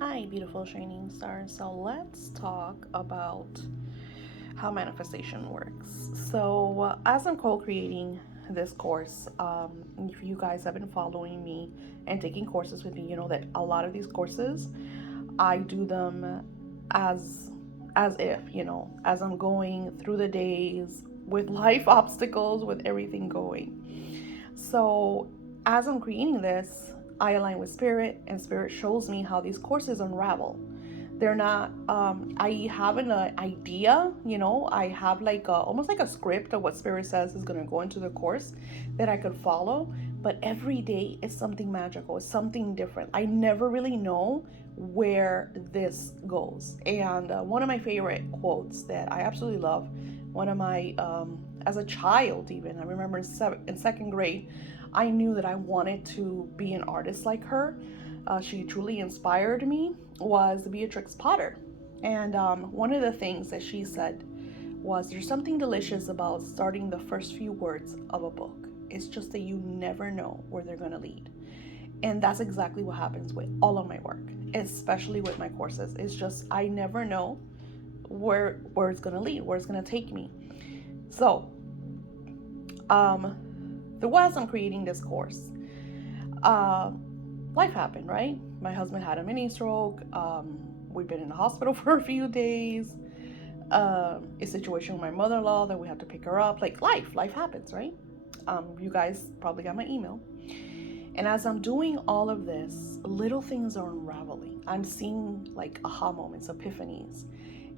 Hi, beautiful shining stars. So let's talk about how manifestation works. As I'm co-creating this course, if you guys have been following me and taking courses with me, you know that a lot of these courses, I do them as as if, as I'm going through the days with life obstacles, with everything going. So, as I'm creating this, I align with spirit, and spirit shows me how these courses unravel. They're not, I have an idea, I have like almost like a script of what spirit says is going to go into the course that I could follow. But every day is something magical, it's something different. I never really know where this goes. And one of my favorite quotes that I absolutely love, one of my, as a child, even, I remember in second grade, I knew that I wanted to be an artist like her. She truly inspired me, was Beatrix Potter. And one of the things that she said was, there's something delicious about starting the first few words of a book. It's just that you never know where they're going to lead. And that's exactly what happens with all of my work, especially with my courses. It's just I never know where it's going to lead, where it's going to take me. So, um, the whilst I'm creating this course, uh, life happened, right? My husband had a mini stroke. We've been in the hospital for a few days. A situation with my mother-in-law that we have to pick her up. Like life happens, right? You guys probably got my email. And as I'm doing all of this, little things are unraveling. I'm seeing like aha moments, epiphanies.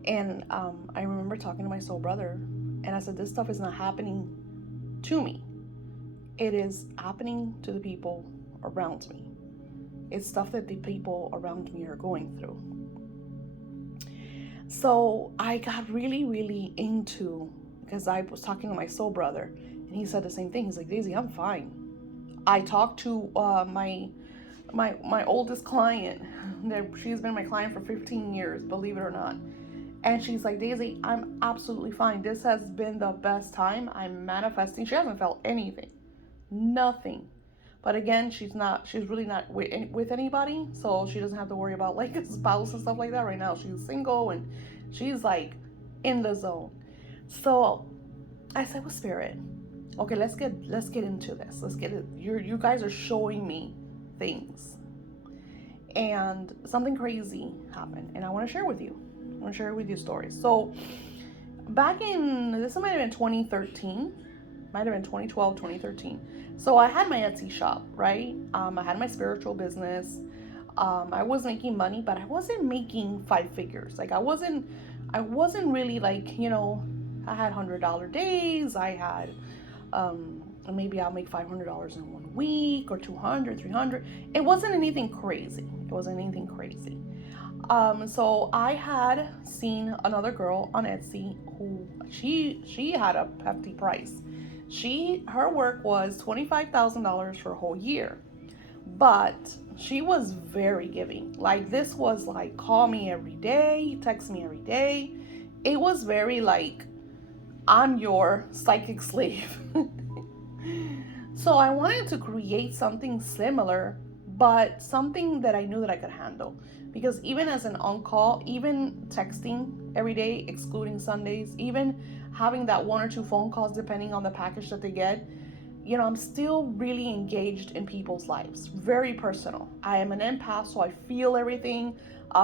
And I remember talking to my soul brother, and I said, this stuff is not happening to me. It is happening to the people around me. It's stuff that the people around me are going through. So I got really, really into, because I was talking to my soul brother, and he said the same thing. He's like, Daisy, I'm fine. I talked to my oldest client. That she's been my client for 15 years, believe it or not. And she's like, Daisy, I'm absolutely fine. This has been the best time. I'm manifesting. She hasn't felt anything, nothing. But again, she's really not with anybody, so she doesn't have to worry about like a spouse and stuff like that right now. She's single and she's like in the zone. So I said, well, spirit, okay, let's get into this. Let's get it. You guys are showing me things, and something crazy happened, and I want to share with you. I want to share with you stories. So back in, this might have been 2013, might have been 2012, 2013. So I had my Etsy shop, right? I had my spiritual business. I was making money, but I wasn't making five figures. Like I wasn't really like, I had $100 days. I had, maybe I'll make $500 in 1 week, or 200, 300. It wasn't anything crazy. It wasn't anything crazy. So I had seen another girl on Etsy who she had a hefty price. Her work was $25,000 for a whole year, but she was very giving. Like this was like call me every day, text me every day. It was very like I'm your psychic slave. So I wanted to create something similar, but something that I knew that I could handle. Because even as an on call, even texting every day, excluding Sundays, even having that one or two phone calls depending on the package that they get, I'm still really engaged in people's lives. Very personal. I am an empath, so I feel everything.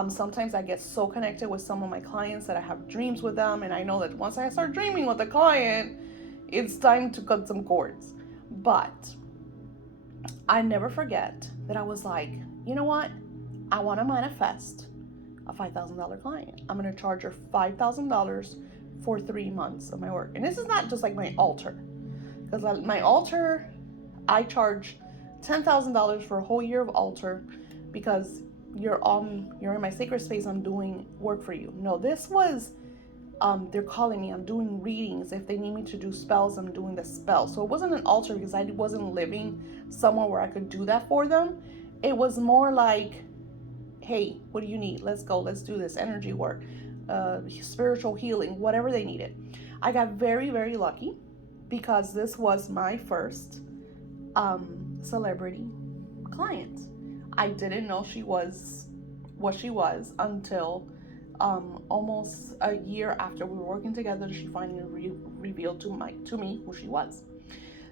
Sometimes I get so connected with some of my clients that I have dreams with them, and I know that once I start dreaming with a client, it's time to cut some cords. But I never forget that I was like, you know what? I want to manifest a $5,000 client. I'm going to charge her $5,000 for 3 months of my work. And this is not just like my altar, because my altar, I charge $10,000 for a whole year of altar, because you're in my sacred space. I'm doing work for you. No, this was they're calling me. I'm doing readings. If they need me to do spells, I'm doing the spells. So it wasn't an altar because I wasn't living somewhere where I could do that for them. It was more like, hey, what do you need? Let's go. Let's do this energy work, spiritual healing, whatever they needed. I got very, very lucky because this was my first celebrity client. I didn't know she was what she was until almost a year after we were working together. She finally revealed to me who she was.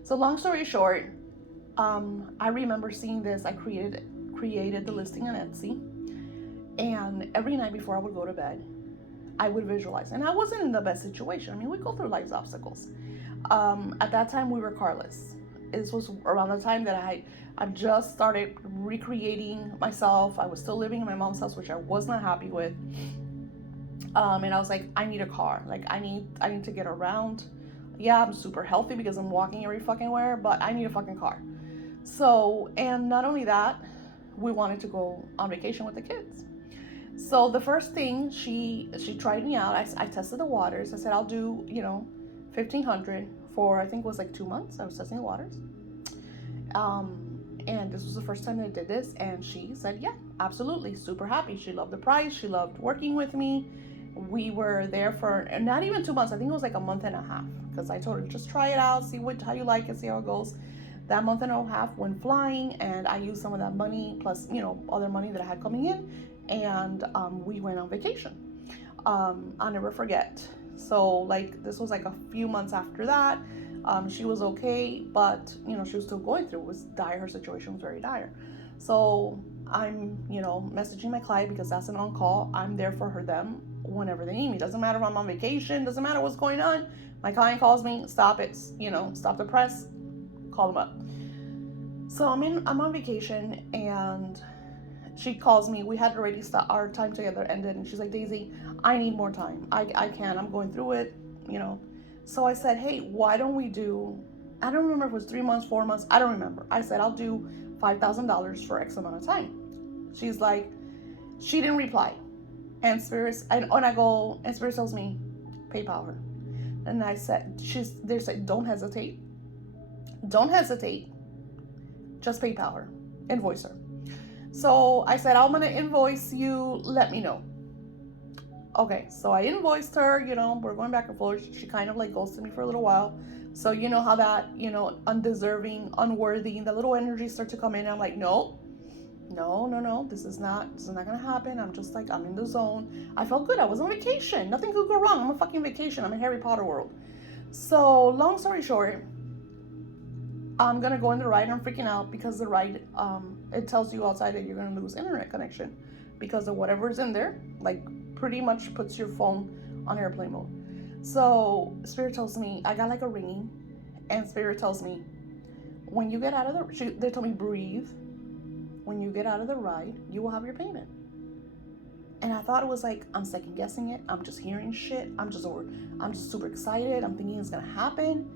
So long story short, I remember seeing this. I created the listing on Etsy, and every night before I would go to bed, I would visualize. And I wasn't in the best situation. I mean, we go through life's obstacles. At that time, we were carless. This was around the time that I just started recreating myself. I was still living in my mom's house, which I was not happy with. And I was like, I need a car. Like, I need to get around. Yeah, I'm super healthy because I'm walking every fucking where, but I need a fucking car. So, and not only that, we wanted to go on vacation with the kids. So the first thing, she tried me out. I tested the waters. I said, I'll do, $1,500 for, I think it was like 2 months. I was testing the waters. And this was the first time that I did this. And she said, yeah, absolutely. Super happy. She loved the price. She loved working with me. We were there for not even 2 months. I think it was like a month and a half, because I told her, just try it out, see how you like it, see how it goes. That month and a half went flying, and I used some of that money plus, other money that I had coming in, and we went on vacation. I'll never forget. So like, this was like a few months after that. She was okay, but she was still going through. It was dire. Her situation was very dire. So I'm, messaging my client, because that's an on-call. I'm there for them whenever they need me. Doesn't matter if I'm on vacation, doesn't matter what's going on. My client calls me, stop it, stop the press, call them up. So I'm on vacation, and she calls me. We had already our time together ended, and she's like, Daisy, I need more time. I can't. I'm going through it, So I said, hey, why don't we do, I don't remember if it was 3 months, 4 months, I don't remember. I said, I'll do $5,000 for X amount of time. She's like, she didn't reply. And Spirit tells me, PayPal her. And they said, don't hesitate. Don't hesitate. Just PayPal her. Invoice her. So I said, I'm going to invoice you. Let me know. Okay, so I invoiced her, we're going back and forth. She kind of like ghosted me for a little while. So you know how that, undeserving, unworthy, the little energies start to come in. I'm like, no, this is not gonna happen. I'm just like, I'm in the zone. I felt good. I was on vacation. Nothing could go wrong. I'm on fucking vacation. I'm in Harry Potter world. So long story short, I'm gonna go in the ride, and I'm freaking out because the ride, it tells you outside that you're gonna lose internet connection because of whatever's in there. Like, pretty much puts your phone on airplane mode. So Spirit tells me, I got like a ringing, and Spirit tells me, when you get out of they told me, breathe. When you get out of the ride, you will have your payment. And I thought it was like, I'm second guessing it. I'm just hearing shit. I'm just super excited. I'm thinking it's gonna happen.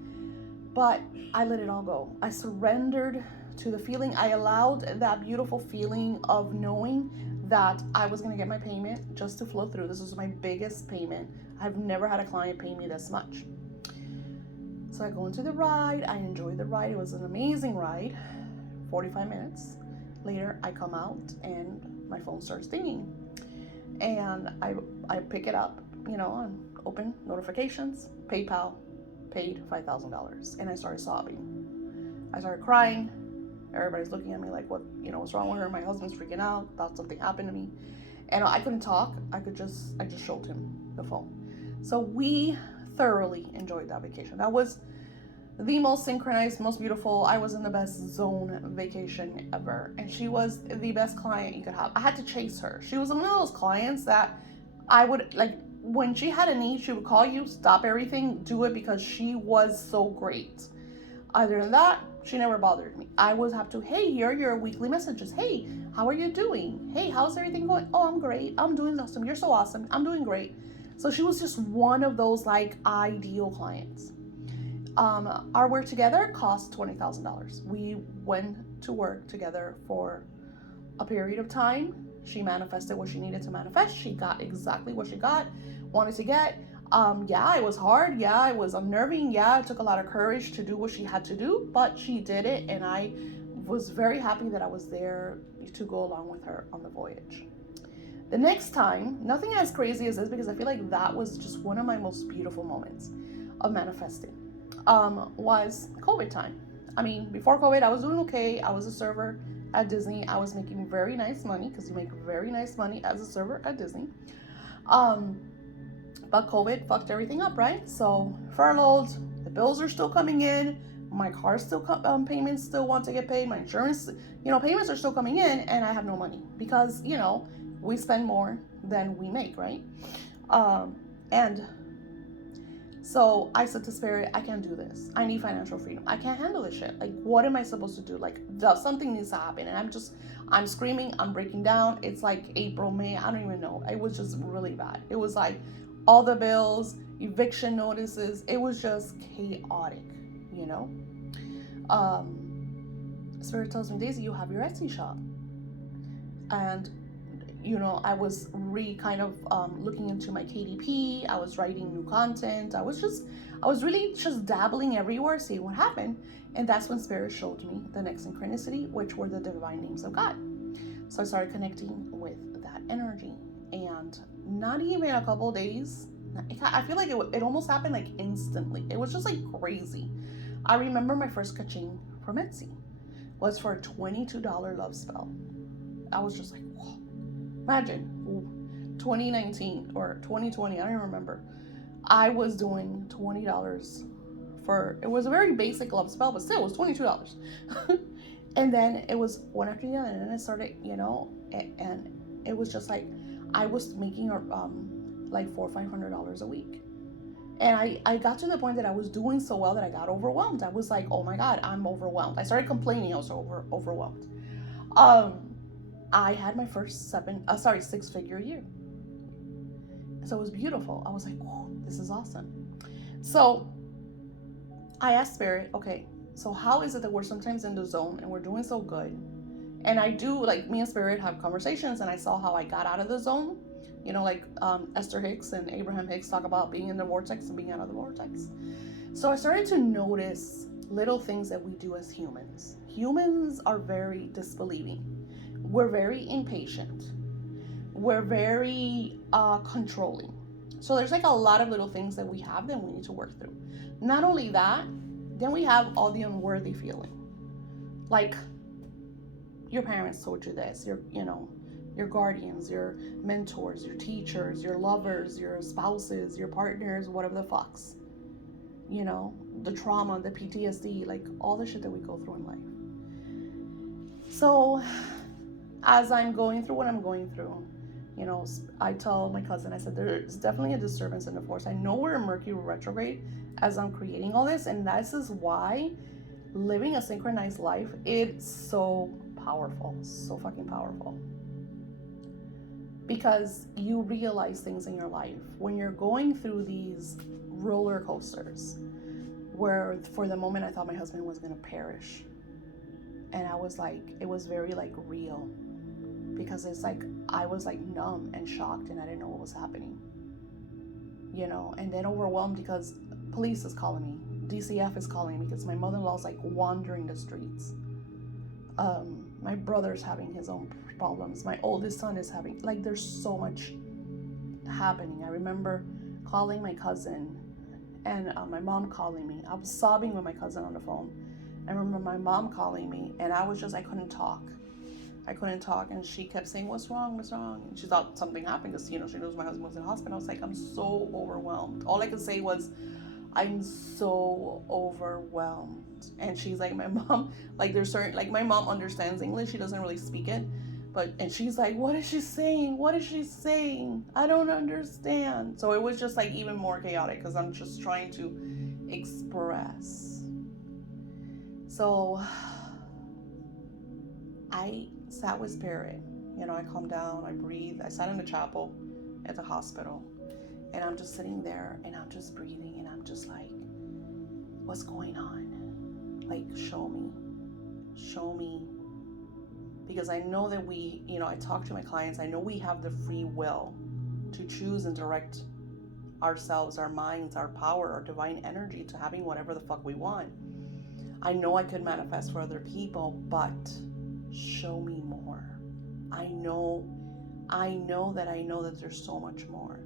But I let it all go. I surrendered to the feeling. I allowed that beautiful feeling of knowing that I was gonna get my payment just to flow through. This was my biggest payment. I've never had a client pay me this much. So I go into the ride. I enjoy the ride. It was an amazing ride. 45 minutes later, I come out and my phone starts dinging. And I pick it up, and open notifications. PayPal paid $5,000. And I started sobbing. I started crying. Everybody's looking at me like, what's wrong with her? My husband's freaking out. Thought something happened to me. And I couldn't talk. I just showed him the phone. So we thoroughly enjoyed that vacation. That was the most synchronized, most beautiful. I was in the best zone vacation ever. And she was the best client you could have. I had to chase her. She was one of those clients that I would, like, when she had a need, she would call you, stop everything, do it, because she was so great. Other than that, she never bothered me. I would have to, hey, here are your weekly messages. Hey, how are you doing? Hey, how's everything going? Oh, I'm great. I'm doing awesome. You're so awesome. I'm doing great. So she was just one of those like ideal clients. Our work together cost $20,000. We went to work together for a period of time. She manifested what she needed to manifest. She got exactly what she wanted to get. Yeah, it was hard. Yeah, it was unnerving. Yeah, it took a lot of courage to do what she had to do, but she did it, and I was very happy that I was there to go along with her on the voyage. The next time, nothing as crazy as this, because I feel like that was just one of my most beautiful moments of manifesting, was COVID time. I mean, before COVID, I was doing okay. I was a server. at Disney. I was making very nice money because you make very nice money as a server at Disney. Um, but COVID fucked everything up, right? So furloughed, the bills are still coming in, my car still payments still want to get paid, my insurance, payments are still coming in, and I have no money because we spend more than we make, right? And so I said to Spirit, I can't do this. I need financial freedom. I can't handle this shit. Like, what am I supposed to do? Like, something needs to happen. And I'm screaming, I'm breaking down. It's like April, May, I don't even know. It was just really bad. It was like all the bills, eviction notices. It was just chaotic, you know? Spirit tells me, Daisy, you have your Etsy shop. And I was looking into my KDP. I was writing new content. I was really just dabbling everywhere, seeing what happened. And that's when Spirit showed me the next synchronicity, which were the divine names of God. So I started connecting with that energy. And not even a couple of days, I feel like it almost happened like instantly. It was just like crazy. I remember my first ka-ching from Etsy was for a $22 love spell. I was just like, whoa. Imagine 2019 or 2020, I don't even remember. I was doing $20 for, it was a very basic love spell, but still it was $22. And then it was one after the other, and then I started, and it was just like, I was making like $400 or $500 a week. And I got to the point that I was doing so well that I got overwhelmed. I was like, oh my God, I'm overwhelmed. I started complaining I was overwhelmed. I had my first 6-figure year. So it was beautiful. I was like, whoa, this is awesome. So I asked Spirit, okay, so how is it that we're sometimes in the zone and we're doing so good? And I do, like, me and Spirit have conversations, and I saw how I got out of the zone. Esther Hicks and Abraham Hicks talk about being in the vortex and being out of the vortex. So I started to notice little things that we do as humans. Humans are very disbelieving. We're very impatient. We're very controlling. So there's like a lot of little things that we have that we need to work through. Not only that, then we have all the unworthy feeling. Like, your parents told you this, your guardians, your mentors, your teachers, your lovers, your spouses, your partners, whatever the fucks. The trauma, the PTSD, like all the shit that we go through in life. So as I'm going through what I'm going through, I tell my cousin, I said, there's definitely a disturbance in the force. I know we're in Mercury retrograde as I'm creating all this, and this is why living a synchronized life, it's so powerful, so fucking powerful. Because you realize things in your life when you're going through these roller coasters where for the moment I thought my husband was gonna perish. And I was like, it was very like real, because it's like I was like numb and shocked and I didn't know what was happening, and then overwhelmed because police is calling me, DCF is calling me because my mother-in-law's like wandering the streets. My brother's having his own problems. My oldest son is having, like, there's so much happening. I remember calling my cousin and my mom calling me. I was sobbing with my cousin on the phone. I remember my mom calling me, and I couldn't talk. And she kept saying, what's wrong? And she thought something happened because, she knows my husband was in the hospital. I was like, I'm so overwhelmed. All I could say was, I'm so overwhelmed. And she's like, my mom, like, there's certain, like, my mom understands English. She doesn't really speak it. And she's like, what is she saying? I don't understand. So it was just like even more chaotic because I'm just trying to express. So I sat with Spirit. I calmed down, I breathed. I sat in the chapel at the hospital. And I'm just sitting there and I'm just breathing and I'm just like, what's going on? Like, show me. Because I know that I talk to my clients, I know we have the free will to choose and direct ourselves, our minds, our power, our divine energy to having whatever the fuck we want. I know I could manifest for other people, but show me more. I know that there's so much more.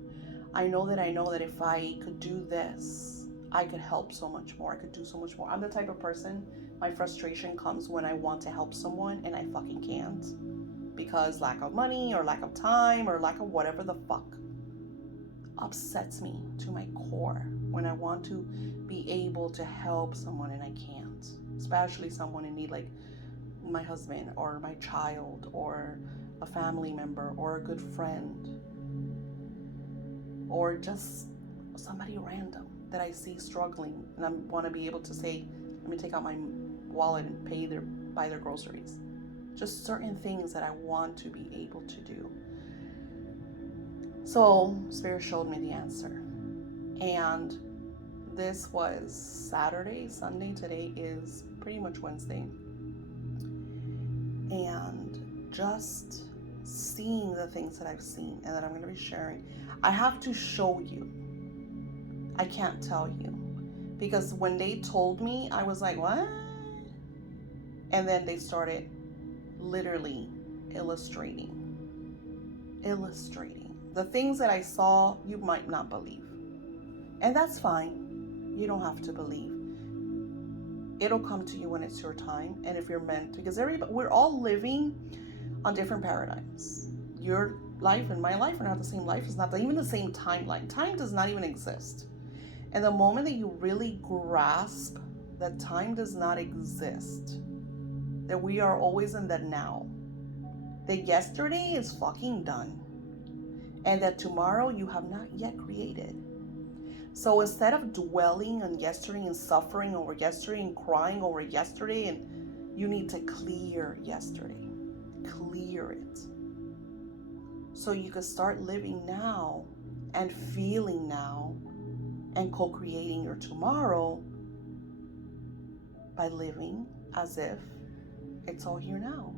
I know that if I could do this, I could help so much more. I could do so much more. I'm the type of person My frustration comes when I want to help someone and I fucking can't because lack of money or lack of time or lack of whatever the fuck upsets me to my core when I want to be able to help someone and I can't, especially someone in need, like my husband or my child or a family member or a good friend or just somebody random that I see struggling and I want to be able to say, let me take out my wallet and buy their groceries. Just certain things that I want to be able to do. So Spirit showed me the answer. And this was Saturday, Sunday. Today is pretty much Wednesday. And just seeing the things that I've seen and that I'm going to be sharing. I have to show you. I can't tell you. Because when they told me, I was like, what? And then they started literally illustrating. The things that I saw, you might not believe. And that's fine. You don't have to believe. It'll come to you when it's your time. And if you're meant to, because we're all living on different paradigms. Your life and my life are not the same life. It's not even the same timeline. Time does not even exist. And the moment that you really grasp that time does not exist, that we are always in the now, that yesterday is fucking done, and that tomorrow you have not yet created. So instead of dwelling on yesterday and suffering over yesterday and crying over yesterday, and you need to clear yesterday, clear it, so you can start living now and feeling now and co-creating your tomorrow by living as if it's all here now.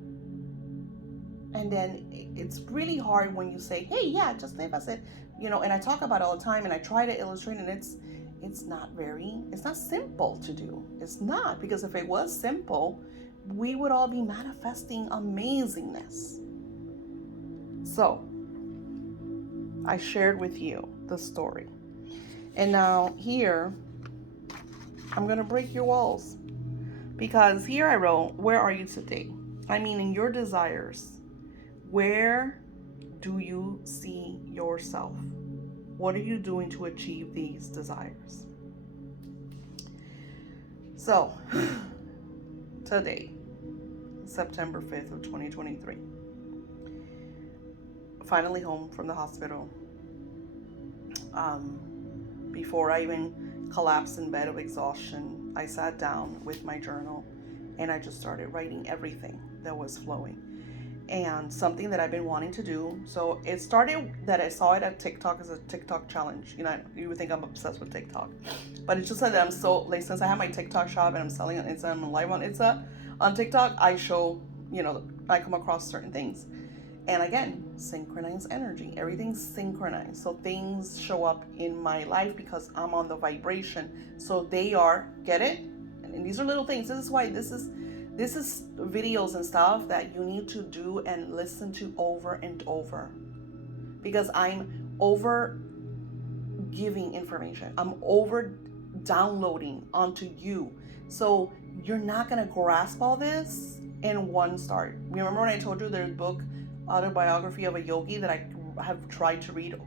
And then it's really hard when you say, hey, yeah, just live as it, and I talk about it all the time and I try to illustrate, and it's not simple to do. It's not, because if it was simple, we would all be manifesting amazingness. So I shared with you the story. And now here, I'm going to break your walls. Because here I wrote, where are you today? I mean, in your desires, where do you see yourself? What are you doing to achieve these desires? So, today, September 5th of 2023, finally home from the hospital. Before I even collapsed in bed of exhaustion, I sat down with my journal and I just started writing everything that was flowing. And something that I've been wanting to do. So it started that I saw it at TikTok as a TikTok challenge. You would think I'm obsessed with TikTok, but it's just that I'm so, like, since I have my TikTok shop and I'm selling on Insta, I'm live on Insta, on TikTok, I show, I come across certain things. And again, synchronized energy. Everything's synchronized. So things show up in my life because I'm on the vibration. So they are, get it? And these are little things. This is why this is videos and stuff that you need to do and listen to over and over. Because I'm over giving information. I'm over downloading onto you. So you're not going to grasp all this in one start. Remember when I told you there's a book, Autobiography of a Yogi, that I have tried to read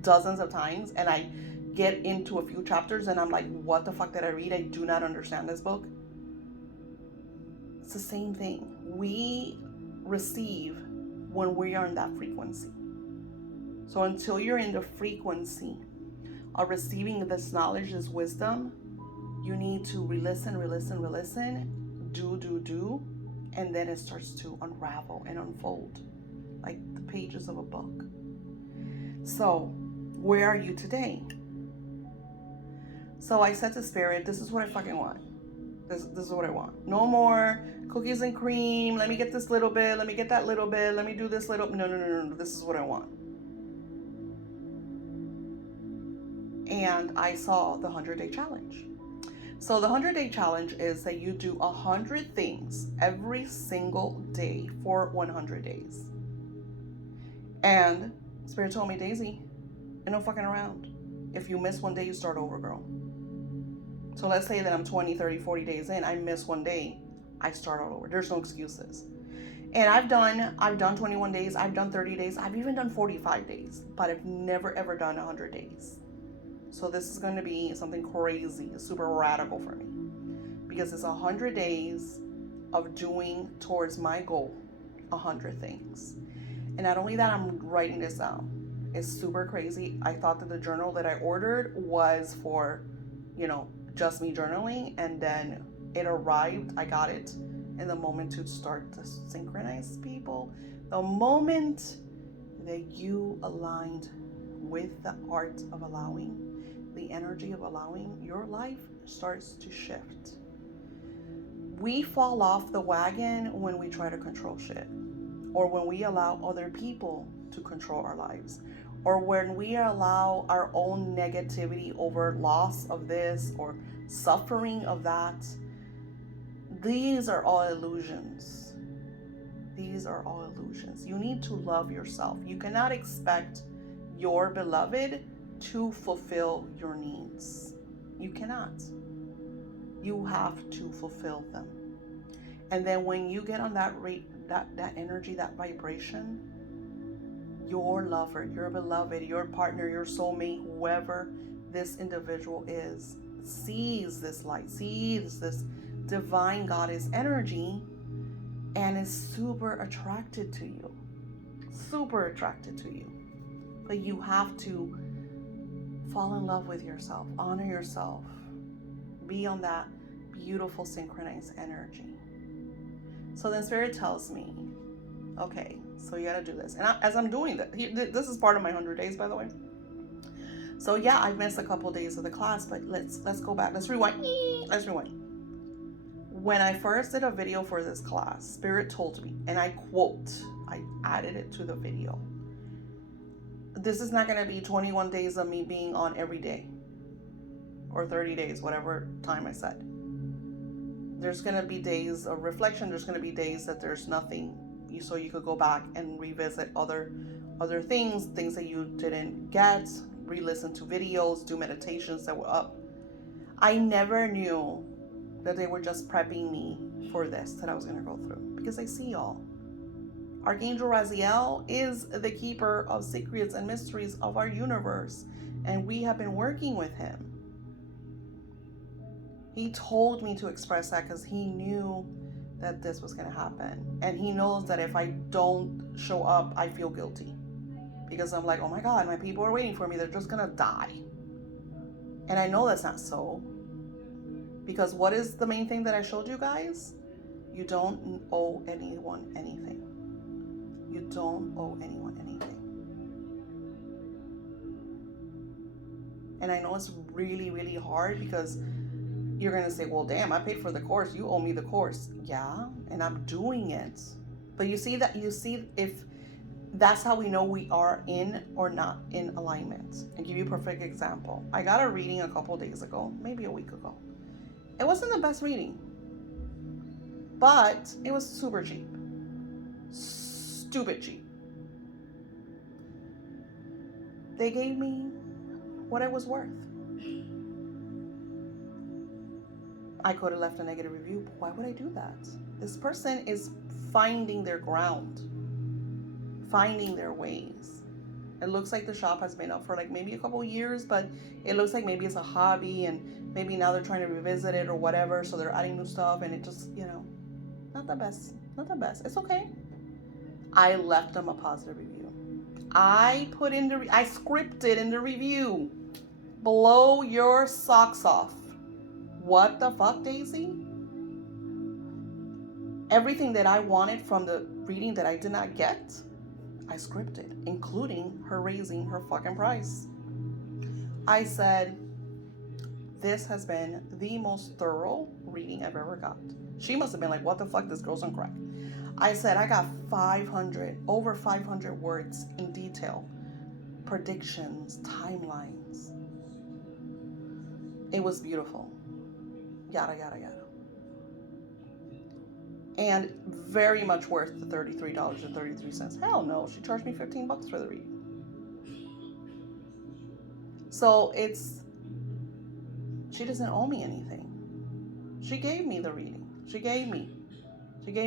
dozens of times, and I get into a few chapters and I'm like, what the fuck did I read? I do not understand this book. It's the same thing. We receive when we are in that frequency. So until you're in the frequency of receiving this knowledge, this wisdom, you need to re-listen, do, and then it starts to unravel and unfold like the pages of a book. So where are you today? So I said to Spirit, this is what I fucking want. This is what I want. No more cookies and cream. Let me get this little bit. Let me get that little bit. Let me do this little. No. This is what I want. And I saw the 100-day challenge. So the 100-day challenge is that you do 100 things every single day for 100 days. And Spirit told me, Daisy, ain't no fucking around. If you miss one day, you start over, girl. So let's say that I'm 20, 30, 40 days in, I miss one day, I start all over. There's no excuses. And I've done 21 days, I've done 30 days, I've even done 45 days, but I've never ever done 100 days. So this is going to be something crazy, super radical for me, because it's 100 days of doing towards my goal, 100 things. And not only that, I'm writing this down. It's super crazy. I thought that the journal that I ordered was for, just me journaling, and then it arrived. I got it in the moment to start to synchronize people. The moment that you aligned with the art of allowing, the energy of allowing, your life starts to shift. We fall off the wagon when we try to control shit, or when we allow other people to control our lives, or when we allow our own negativity over loss of this or suffering of that. These are all illusions. These are all illusions. You need to love yourself. You cannot expect your beloved to fulfill your needs. You cannot. You have to fulfill them. And then when you get on that rate, that energy, that vibration, your lover, your beloved, your partner, your soulmate, whoever this individual is, sees this light, sees this divine goddess energy, and is super attracted to you. Super attracted to you. But you have to fall in love with yourself, honor yourself, be on that beautiful synchronized energy. So then Spirit tells me, okay, so you gotta do this. And as I'm doing that, this is part of my 100 days, by the way. So yeah, I've missed a couple days of the class, but let's go back. Let's rewind. When I first did a video for this class, Spirit told me, and I quote, I added it to the video, this is not gonna be 21 days of me being on every day, or 30 days, whatever time I said. There's gonna be days of reflection. There's gonna be days that there's nothing, so you could go back and revisit other things that you didn't get, re-listen to videos, do meditations that were up. I never knew that they were just prepping me for this that I was gonna go through, because I see y'all. Archangel Raziel is the keeper of secrets and mysteries of our universe, and we have been working with him. He told me to express that because he knew that this was going to happen. And he knows that if I don't show up, I feel guilty. Because I'm like, oh my God, my people are waiting for me. They're just going to die. And I know that's not so. Because what is the main thing that I showed you guys? You don't owe anyone anything. You don't owe anyone anything. And I know it's really, really hard, because you're going to say, well, damn, I paid for the course. You owe me the course. Yeah, and I'm doing it. But you see if that's how we know we are in or not in alignment. I'll give you a perfect example. I got a reading a couple days ago, maybe a week ago. It wasn't the best reading, but it was super cheap. Stupid cheap. They gave me what it was worth. I could have left a negative review, but why would I do that? This person is finding their ground, finding their ways. It looks like the shop has been up for like maybe a couple years, but it looks like maybe it's a hobby, and maybe now they're trying to revisit it or whatever, so they're adding new stuff, and it just, not the best. It's okay. I left them a positive review. I scripted in the review, blow your socks off. What the fuck, Daisy? Everything that I wanted from the reading that I did not get, I scripted, including her raising her fucking price. I said, this has been the most thorough reading I've ever got. She must have been like, what the fuck, this girl's on crack. I said, I got over 500 words in detail, predictions, timelines. It was beautiful. Yada, yada, yada. And very much worth the $33.33. Hell no, she charged me $15 for the read. So She doesn't owe me anything. She gave me the reading. She gave,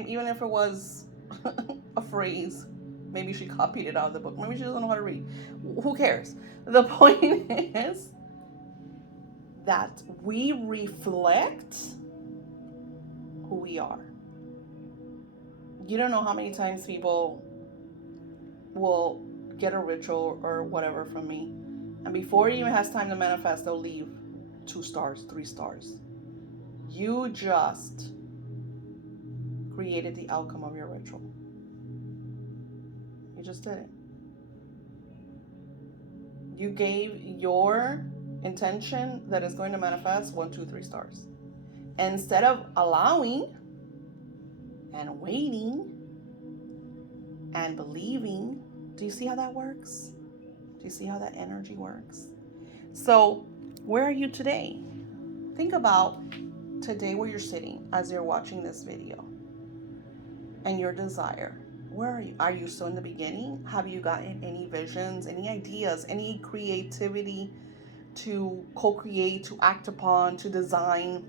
even if it was a phrase. Maybe she copied it out of the book. Maybe she doesn't know how to read. Who cares? The point is that we reflect who we are. You don't know how many times people will get a ritual or whatever from me, and before it even has time to manifest, they'll leave 2 stars, 3 stars. You just created the outcome of your ritual. You just did it. You gave your intention that is going to manifest 1, 2, 3 stars. Instead of allowing and waiting and believing. Do you see how that works? Do you see how that energy works? So, where are you today? Think about today where you're sitting as you're watching this video and your desire. Where are you? Are you still in the beginning? Have you gotten any visions, any ideas, any creativity to co-create, to act upon, to design?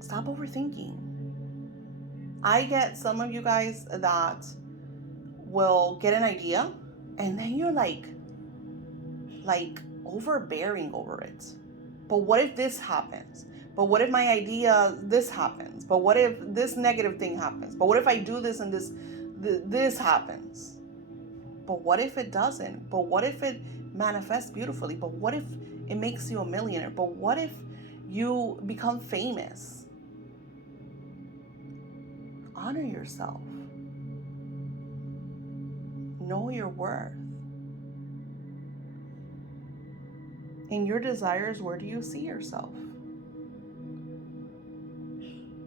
Stop overthinking. I get some of you guys that will get an idea and then you're like overbearing over it. But what if this happens? But what if my idea, this happens? But what if this negative thing happens? But what if I do this and this happens? But what if it doesn't? But what if it manifests beautifully? But what if it makes you a millionaire? But what if you become famous? Honor yourself. Know your worth. In your desires, where do you see yourself?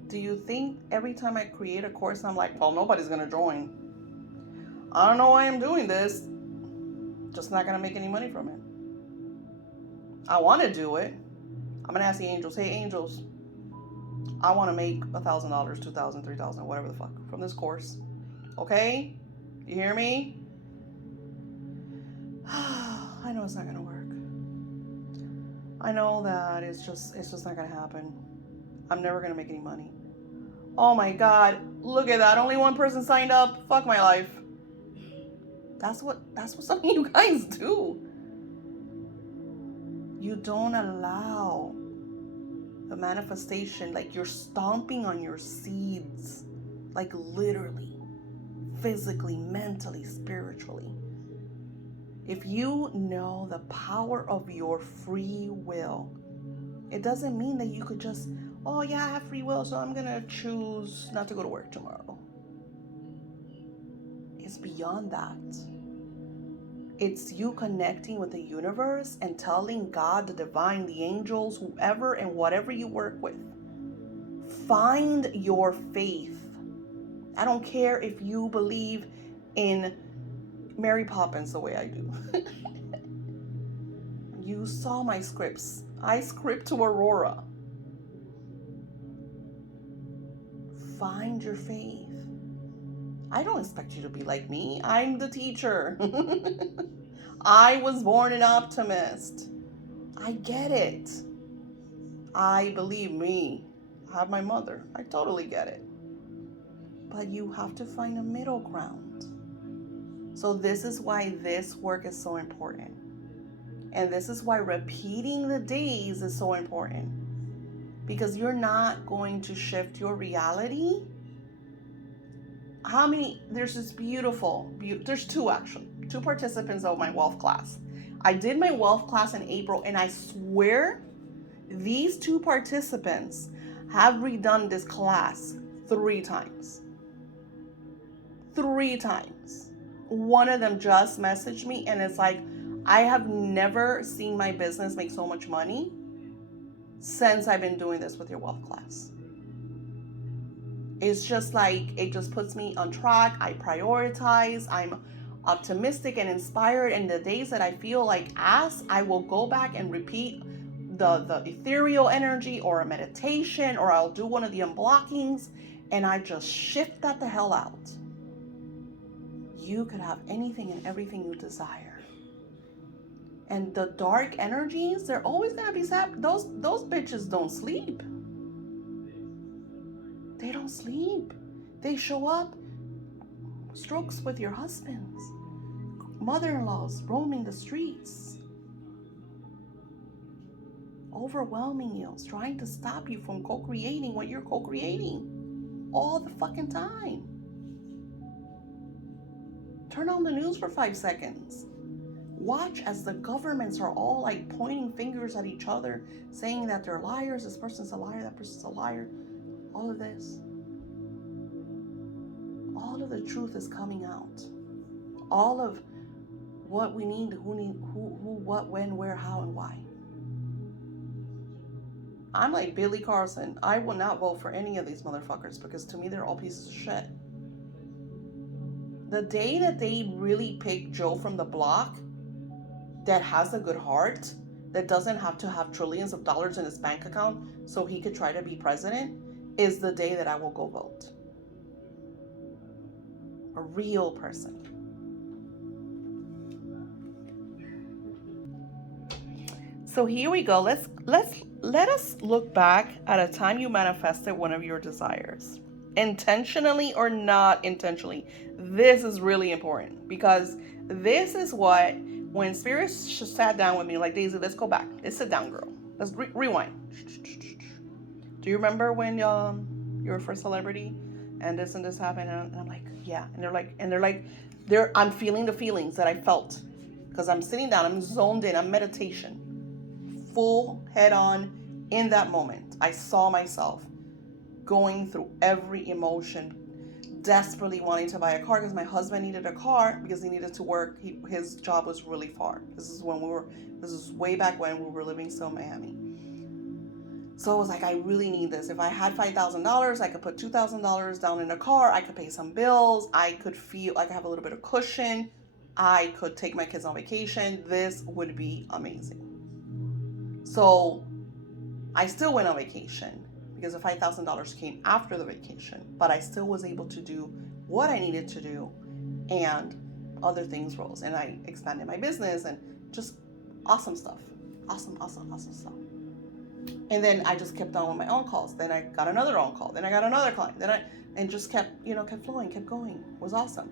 Do you think every time I create a course, I'm like, well, nobody's going to join. I don't know why I'm doing this. Just not going to make any money from it. I want to do it. I'm going to ask the angels, hey, angels, I want to make $1,000, $2,000, $3,000, whatever the fuck, from this course. Okay? You hear me? I know it's not going to work. I know that it's just not going to happen. I'm never going to make any money. Oh my God, look at that. Only one person signed up. Fuck my life. That's what some of you guys do. You don't allow the manifestation, like you're stomping on your seeds, like literally, physically, mentally, spiritually. If you know the power of your free will, it doesn't mean that you could just, oh yeah, I have free will, so I'm gonna choose not to go to work tomorrow. It's beyond that. It's you connecting with the universe and telling God, the divine, the angels, whoever and whatever you work with. Find your faith. I don't care if you believe in Mary Poppins the way I do. You saw my scripts. I script to Aurora. Find your faith. I don't expect you to be like me. I'm the teacher. I was born an optimist. I get it. Believe me, I have my mother. I totally get it. But you have to find a middle ground. So this is why this work is so important. And this is why repeating the days is so important. Because you're not going to shift your reality. There's this beautiful, there's 2 actually, 2 participants of my wealth class. I did my wealth class in April, and I swear these 2 participants have redone this class 3 times. 3 times. One of them just messaged me and it's like, I have never seen my business make so much money since I've been doing this with your wealth class. It's just like, it just puts me on track. I prioritize. I'm optimistic and inspired. And the days that I feel like ass, I will go back and repeat the ethereal energy or a meditation, or I'll do one of the unblockings and I just shift that the hell out. You could have anything and everything you desire. And the dark energies, they're always gonna be sad. Those bitches don't sleep. They don't sleep. They show up, strokes with your husbands, mother-in-laws roaming the streets, overwhelming you, trying to stop you from co-creating what you're co-creating all the fucking time. Turn on the news for 5 seconds. Watch as the governments are all like pointing fingers at each other, saying that they're liars, this person's a liar, that person's a liar. All of this. All of the truth is coming out. All of what we need, who, what, when, where, how, and why. I'm like Billy Carson. I will not vote for any of these motherfuckers because to me they're all pieces of shit. The day that they really pick Joe from the block that has a good heart, that doesn't have to have trillions of dollars in his bank account so he could try to be president, is the day that I will go vote. A real person. So here we go. Let us look back at a time you manifested one of your desires. Intentionally or not intentionally. This is really important because this is what, when Spirit sat down with me, like, Daisy, let's go back. Let's sit down, girl. Let's rewind. Do you remember when you were a first celebrity and this happened? And I'm like, yeah. And they're like, I'm feeling the feelings that I felt because I'm sitting down, I'm zoned in, I'm meditation. Full head on in that moment. I saw myself going through every emotion, desperately wanting to buy a car because my husband needed a car because he needed to work. His job was really far. This is way back when we were living still in Miami. So I was like, I really need this. If I had $5,000, I could put $2,000 down in a car. I could pay some bills. I could feel like I have a little bit of cushion. I could take my kids on vacation. This would be amazing. So I still went on vacation because the $5,000 came after the vacation, but I still was able to do what I needed to do and other things rose. And I expanded my business and just awesome stuff. Awesome stuff. And then I just kept on with my own calls. Then I got another on call. Then I got another client. And just kept flowing, kept going. It was awesome.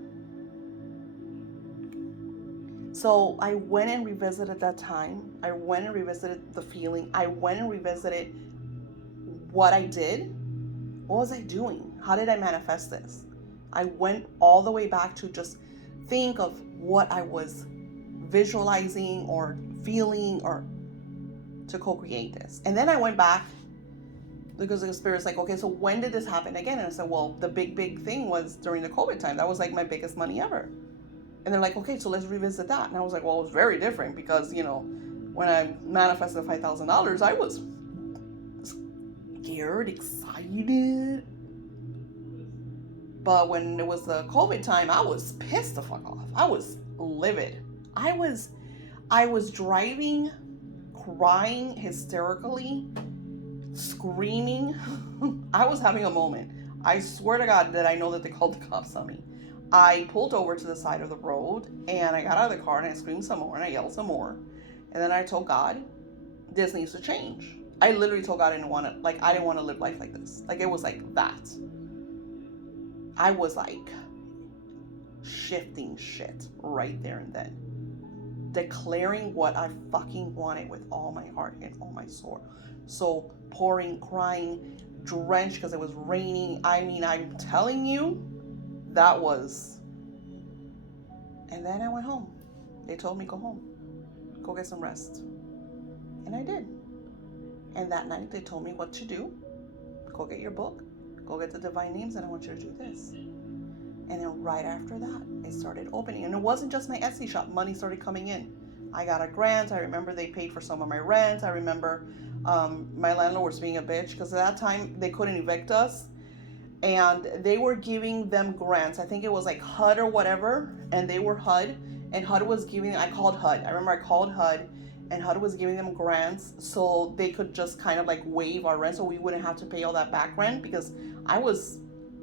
So I went and revisited that time. I went and revisited the feeling. I went and revisited what I did. What was I doing? How did I manifest this? I went all the way back to just think of what I was visualizing or feeling or to co-create this. And then I went back because the Spirit's like, okay, so when did this happen again? And I said, well, the big thing was during the COVID time. That was like my biggest money ever. And they're like, okay, so let's revisit that. And I was like, well, it was very different because, when I manifested $5,000, I was scared, excited. But when it was the COVID time, I was pissed the fuck off. I was livid. I was driving, crying hysterically, screaming. I was having a moment. I swear to God that I know that they called the cops on me. I pulled over to the side of the road and I got out of the car and I screamed some more and I yelled some more. And then I told God, this needs to change. I literally told God I didn't want to live life like this. Like, it was like that. I was like shifting shit right there and then. Declaring what I fucking wanted with all my heart and all my soul. So pouring, crying, drenched because it was raining. I mean, I'm telling you, that was. And then I went home. They told me, go home. Go get some rest. And I did. And that night they told me what to do. Go get your book. Go get the divine names and I want you to do this. And then right after that, it started opening. And it wasn't just my Etsy shop. Money started coming in. I got a grant. I remember they paid for some of my rent. I remember my landlord was being a bitch because at that time they couldn't evict us. And they were giving them grants. I think it was like HUD or whatever. And they were HUD. And HUD was giving, I called HUD. I remember I called HUD. And HUD was giving them grants so they could just kind of like waive our rent so we wouldn't have to pay all that back rent because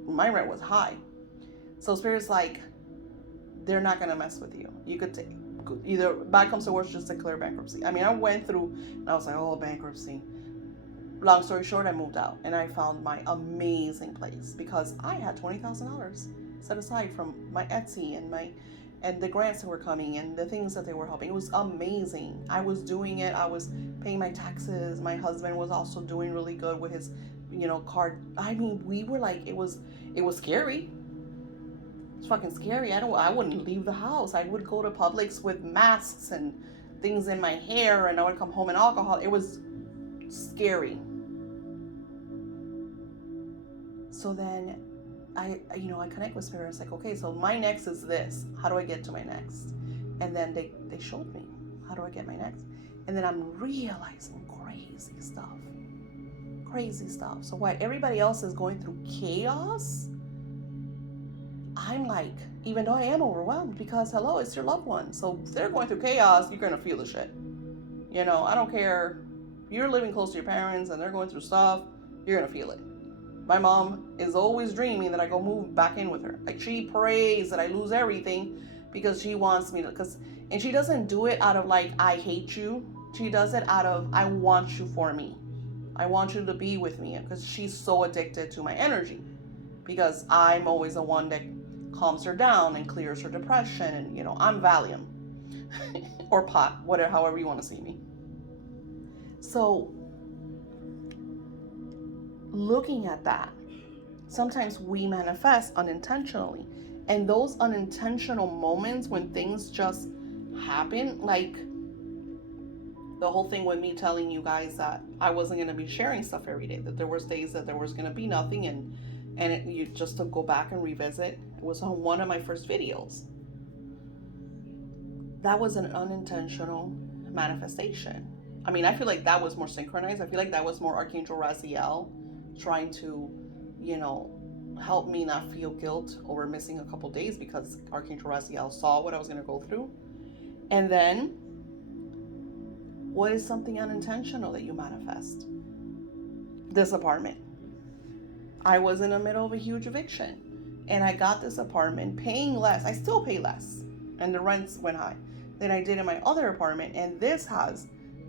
my rent was high. So Spirit's like, they're not going to mess with you. You could take, either bad comes to worse, just declare bankruptcy. I mean, I went through, and I was like, oh, bankruptcy. Long story short, I moved out, and I found my amazing place because I had $20,000 set aside from my Etsy and the grants that were coming and the things that they were helping. It was amazing. I was doing it. I was paying my taxes. My husband was also doing really good with his, card. I mean, we were like, it was scary. It's fucking scary. I wouldn't leave the house. I would go to Publix with masks and things in my hair, and I would come home in alcohol. It was scary. So then I connect with Spirit. It's like, okay, so my next is this. How do I get to my next? And then they showed me, how do I get my next? And then I'm realizing crazy stuff. So while everybody else is going through chaos, I'm like, even though I am overwhelmed, because hello, it's your loved one. So if they're going through chaos, you're going to feel the shit. I don't care. You're living close to your parents and they're going through stuff, you're going to feel it. My mom is always dreaming that I go move back in with her. Like, she prays that I lose everything because she wants me to, and she doesn't do it out of like, I hate you. She does it out of, I want you for me. I want you to be with me, because she's so addicted to my energy, because I'm always the one that calms her down and clears her depression. And, I'm Valium or pot, whatever, however you want to see me. So looking at that, sometimes we manifest unintentionally, and those unintentional moments when things just happen, like the whole thing with me telling you guys that I wasn't going to be sharing stuff every day, that there was days that there was going to be nothing, and you just to go back and revisit, it was on one of my first videos. That was an unintentional manifestation. I mean, I feel like that was more synchronized. I feel like that was more Archangel Raziel trying to, help me not feel guilt over missing a couple days, because Archangel Raziel saw what I was going to go through. And then, what is something unintentional that you manifest? This apartment. I was in the middle of a huge eviction, and I got this apartment paying less. I still pay less, and the rents went high than I did in my other apartment. And this has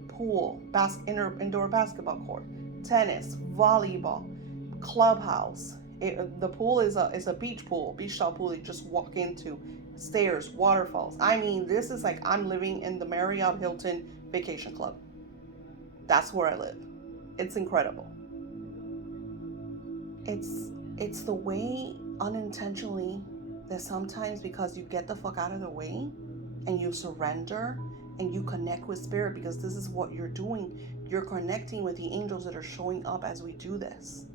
pool, indoor basketball court, tennis, volleyball, clubhouse. The pool is a beach style pool. You just walk into, stairs, waterfalls. I mean, this is like I'm living in the Marriott Hilton Vacation Club. That's where I live. It's incredible. It's the way unintentionally that sometimes, because you get the fuck out of the way and you surrender and you connect with Spirit, because this is what you're doing. You're connecting with the angels that are showing up as we do this.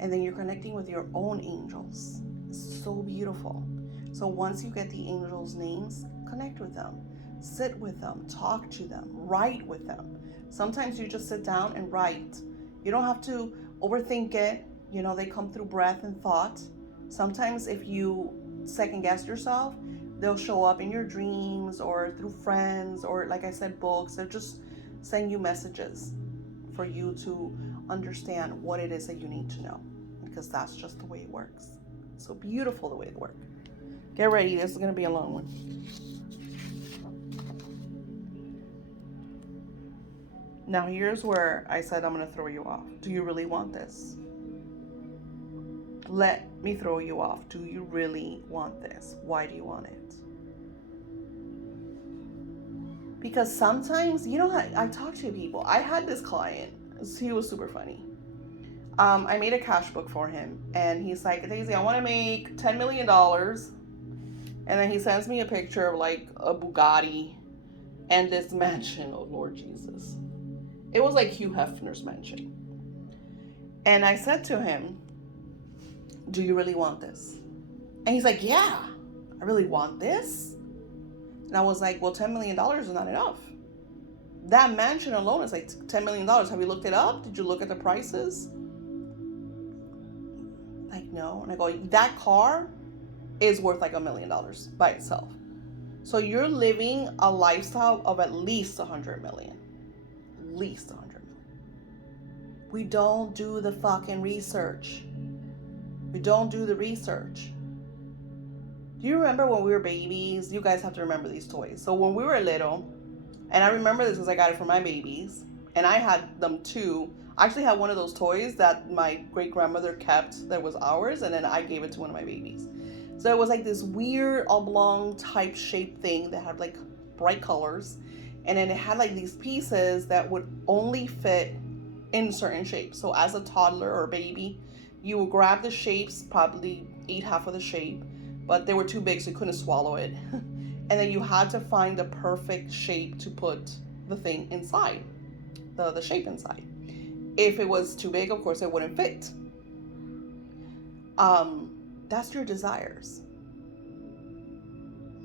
And then you're connecting with your own angels. It's so beautiful. So once you get the angels' names, connect with them. Sit with them. Talk to them. Write with them. Sometimes you just sit down and write. You don't have to overthink it. They come through breath and thought. Sometimes if you second guess yourself, they'll show up in your dreams or through friends, or like I said, books. They'll just send you messages for you to understand what it is that you need to know, because that's just the way it works. So beautiful the way it works. Get ready. This is going to be a long one. Now here's where I said I'm going to throw you off. Do you really want this? Let me throw you off. Do you really want this? Why do you want it? Because sometimes, I talk to people. I had this client. He was super funny. I made a cash book for him, and he's like, Daisy, I want to make $10 million. And then he sends me a picture of like a Bugatti and this mansion. Oh, Lord Jesus. It was like Hugh Hefner's mansion. And I said to him, do you really want this? And he's like, yeah, I really want this. And I was like, well, $10 million is not enough. That mansion alone is like $10 million. Have you looked it up? Did you look at the prices? Like, no. And I go, that car is worth like $1 million by itself. So you're living a lifestyle of at least 100 million. At least 100 million. We don't do the fucking research. We don't do the research. Do you remember when we were babies? You guys have to remember these toys. So when we were little, and I remember this because I got it for my babies, and I had them too. I actually had one of those toys that my great grandmother kept that was ours, and then I gave it to one of my babies. So it was like this weird oblong type shape thing that had like bright colors, and then it had like these pieces that would only fit in certain shapes. So as a toddler or baby, you would grab the shapes, probably eat half of the shape, but they were too big so you couldn't swallow it. And then you had to find the perfect shape to put the thing inside, the shape inside. If it was too big, of course it wouldn't fit. That's your desires.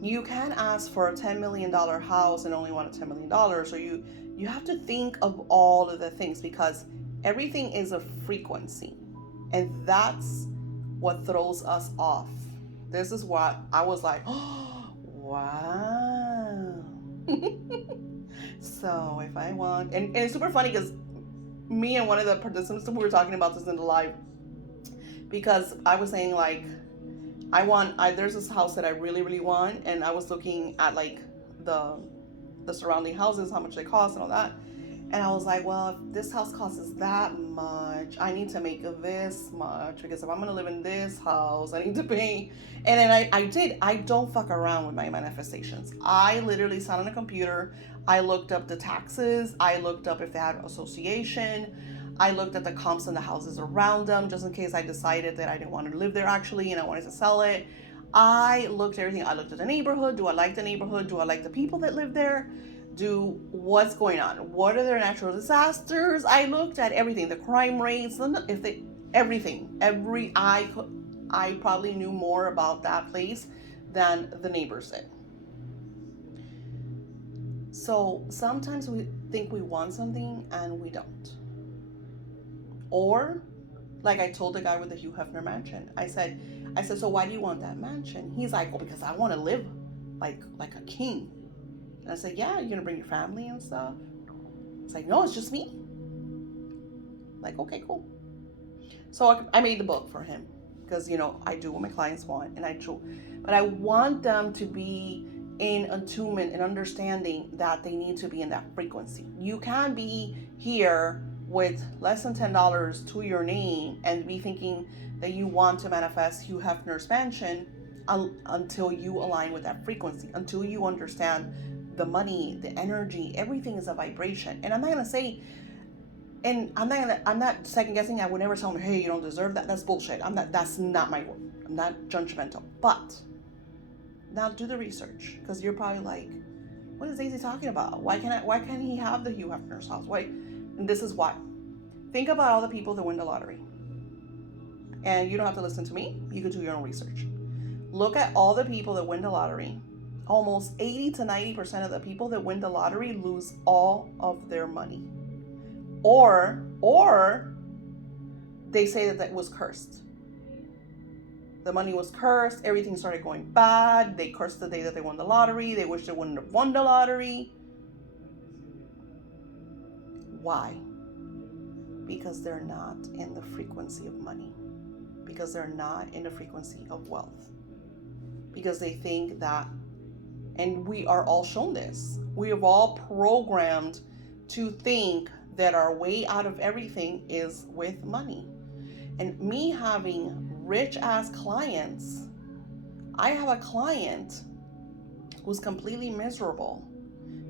You can't ask for a $10 million house and only want a $10 million. Or you have to think of all of the things, because everything is a frequency. And that's what throws us off. This is what I was like, oh, wow. So if I want, and it's super funny because me and one of the participants, we were talking about this in the live, because I was saying like, there's this house that I really, really want, and I was looking at like the surrounding houses, how much they cost and all that. And I was like, well, if this house costs that much, I need to make this much, because if I'm gonna live in this house, I need to pay. And then I don't fuck around with my manifestations. I literally sat on a computer, I looked up the taxes, I looked up if they had association, I looked at the comps on the houses around them, just in case I decided that I didn't want to live there actually and I wanted to sell it. I looked at everything. I looked at the neighborhood. Do I like the neighborhood? Do I like the people that live there? What's going on? What are their natural disasters? I looked at everything, the crime rates, everything. I probably knew more about that place than the neighbors did. So sometimes we think we want something and we don't. Or, like I told the guy with the Hugh Hefner mansion, I said, so why do you want that mansion? He's like, well, because I want to live like a king. And I said, yeah, you're gonna bring your family and stuff. It's like, no, it's just me. Like, okay, cool. So I made the book for him, because I do what my clients want, but I want them to be in attunement and understanding that they need to be in that frequency. You can't be here with less than $10 to your name and be thinking that you want to manifest Hugh Hefner's mansion until you align with that frequency, until you understand the money, the energy, everything is a vibration. And I'm not gonna say, and I'm not second guessing. I would never tell them, hey, you don't deserve that. That's bullshit. That's not my word. I'm not judgmental. But now do the research, because you're probably like, what is Daisy talking about? Why can't he have the Hugh Hefner's house? Why? And this is why. Think about all the people that win the lottery. And you don't have to listen to me. You could do your own research. Look at all the people that win the lottery. Almost 80 to 90% of the people that win the lottery lose all of their money. Or they say that was cursed. The money was cursed. Everything started going bad. They cursed the day that they won the lottery. They wish they wouldn't have won the lottery. Why? Because they're not in the frequency of money. Because they're not in the frequency of wealth. Because they think that, and we are all shown this, we have all programmed to think that our way out of everything is with money. And me having rich ass clients, I have a client who's completely miserable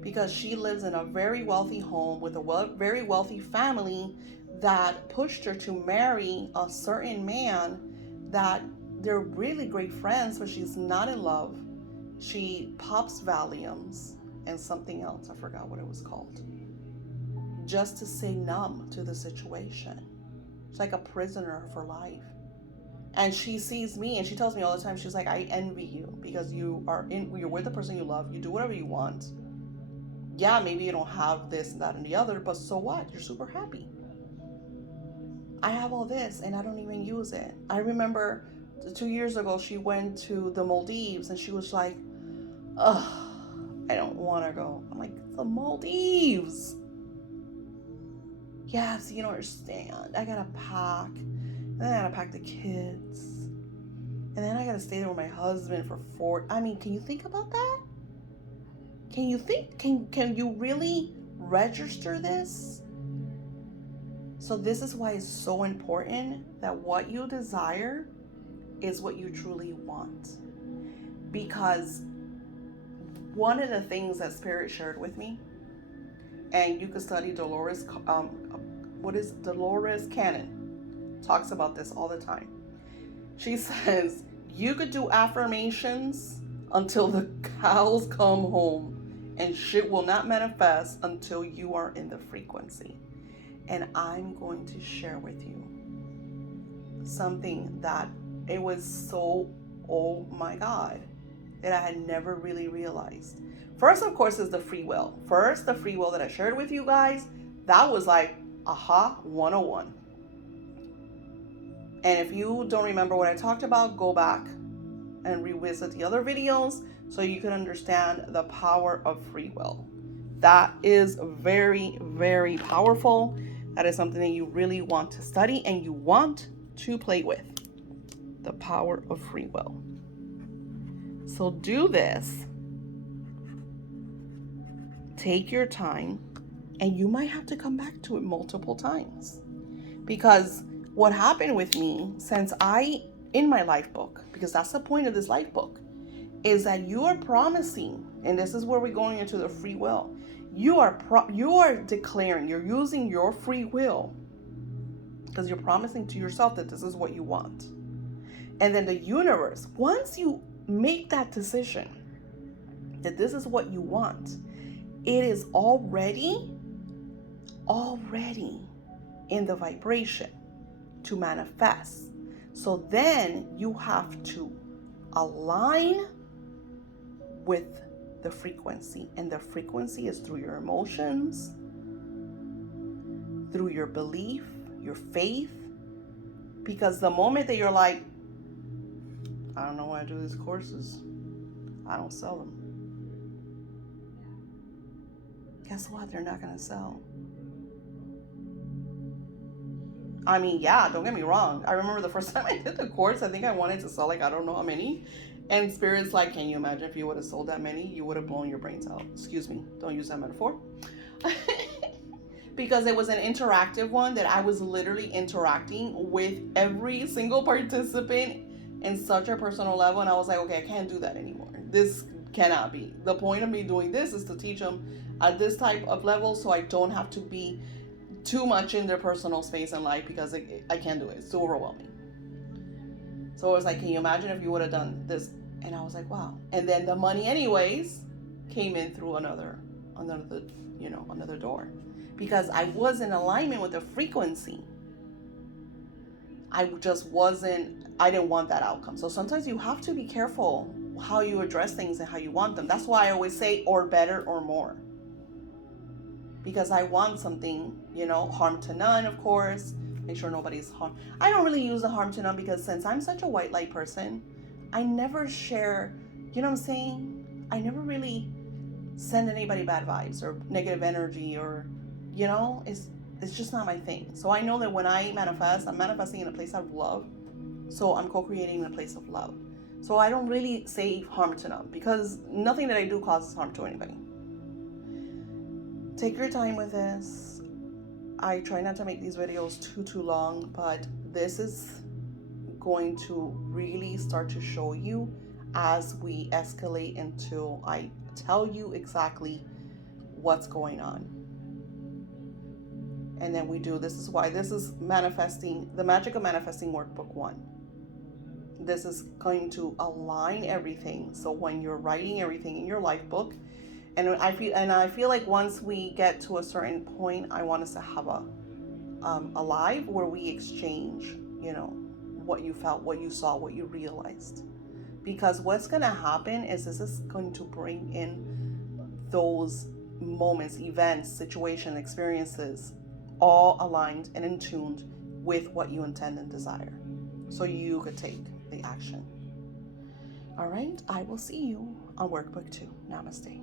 because she lives in a very wealthy home with a very wealthy family that pushed her to marry a certain man that they're really great friends, but she's not in love. She pops Valiums and something else, I forgot what it was called, just to stay numb to the situation. She's like a prisoner for life. And she sees me and she tells me all the time, she's like, I envy you, because you're with the person you love, you do whatever you want. Yeah, maybe you don't have this and that and the other, but so what? You're super happy. I have all this and I don't even use it. I remember 2 years ago, she went to the Maldives and she was like, ugh, I don't want to go. I'm like, the Maldives? Yes, you don't understand. I gotta pack. And then I gotta pack the kids. And And then I gotta stay there with my husband for 4. I mean, can you think about that? Can you think? Can you really register this? So this is why it's so important that what you desire is what you truly want. Because one of the things that Spirit shared with me, and you could study Dolores Cannon talks about this all the time. She says you could do affirmations until the cows come home, and shit will not manifest until you are in the frequency. And I'm going to share with you something that it was so, oh my God, that I had never really realized. First, of course, is the free will. First, the free will that I shared with you guys, that was like, aha, 101. And if you don't remember what I talked about, go back and revisit the other videos so you can understand the power of free will. That is very, very powerful. That is something that you really want to study and you want to play with. The power of free will. So do this. Take your time, and you might have to come back to it multiple times. Because what happened with me, since in my life book, because that's the point of this life book, is that you are promising, and this is where we're going into the free will. You are declaring, you're using your free will, because you're promising to yourself that this is what you want. And then the universe, once you make that decision that this is what you want, it is already in the vibration to manifest. So then you have to align with the frequency, and the frequency is through your emotions, through your belief, your faith. Because the moment that you're like, I don't know why I do these courses, I don't sell them, guess what? They're not going to sell. I mean, yeah, don't get me wrong. I remember the first time I did the course, I think I wanted to sell like, I don't know how many. And Spirit's like, can you imagine if you would have sold that many? You would have blown your brains out. Excuse me, don't use that metaphor. Because it was an interactive one that I was literally interacting with every single participant in such a personal level. And I was like, okay, I can't do that anymore. This cannot be. The point of me doing this is to teach them at this type of level so I don't have to be too much in their personal space and life, because I can't do it. It's too overwhelming. So it was like, can you imagine if you would have done this? And I was like, wow. And then the money anyways came in through another door, because I was in alignment with the frequency. I didn't want that outcome. So sometimes you have to be careful how you address things and how you want them. That's why I always say, or better or more. Because I want something, harm to none, of course. Make sure nobody's harmed. I don't really use the harm to none, because since I'm such a white light person, I never share, you know what I'm saying? I never really send anybody bad vibes or negative energy, or, it's just not my thing. So I know that when I manifest, I'm manifesting in a place of love. So I'm co-creating in a place of love. So I don't really say harm to none, because nothing that I do causes harm to anybody. Take your time with this. I try not to make these videos too long, but this is going to really start to show you as we escalate until I tell you exactly what's going on. And then this is why this is manifesting, the Magick of Manifesting workbook 1. This is going to align everything. So when you're writing everything in your life book, and I feel like once we get to a certain point, I want us to have a live where we exchange, what you felt, what you saw, what you realized. Because what's going to happen is this is going to bring in those moments, events, situations, experiences, all aligned and in tuned with what you intend and desire, so you could take the action. All right, I will see you on workbook 2. Namaste.